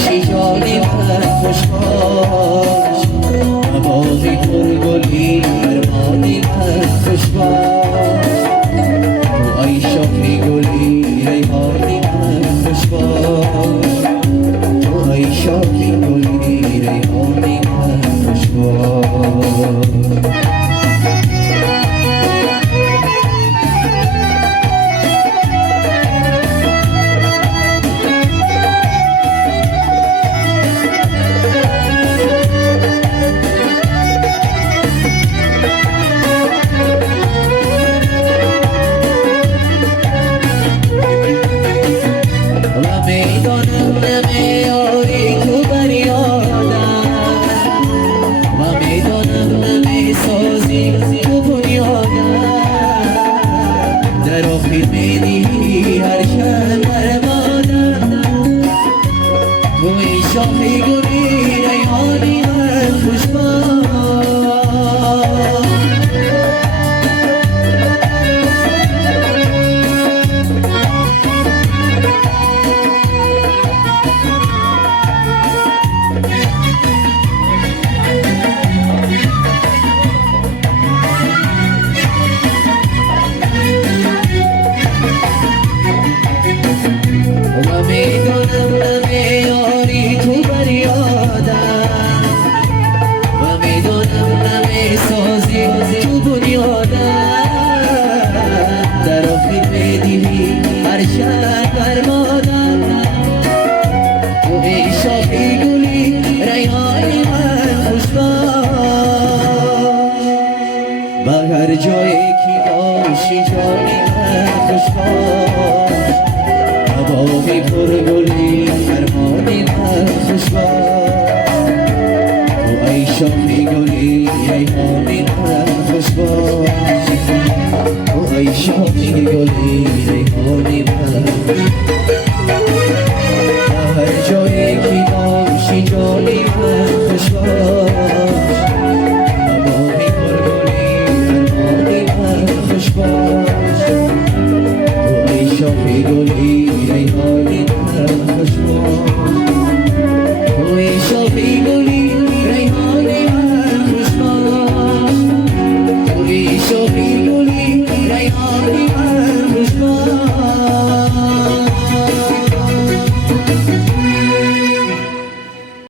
باشی جانی من خوش باش باقی پرگلی ارمانی من خوش باش تو ای شاخی گلی ریحانی من خوش باش تو ای شاخی گلی ریحانی من خوش باش شاخی گلی ریحانی من خوش و میدانم نمیاری تو بریادم و میدانم نمیسازی تو بنیادم در آخر میدیدی هر شب برمادم تو ای شاخی گلی ریحانی من خوش باش به هر جایی که باشی جانی من خوش باش باقی پرگلی ارمانی من خوش باش تو ای شاخی گلی ریحانی من خوش باش تو ای شاخی گلی ریحانی من هر جایی که باشی جانی من خوش باش باقی پرگلی ارمانی من خوش باش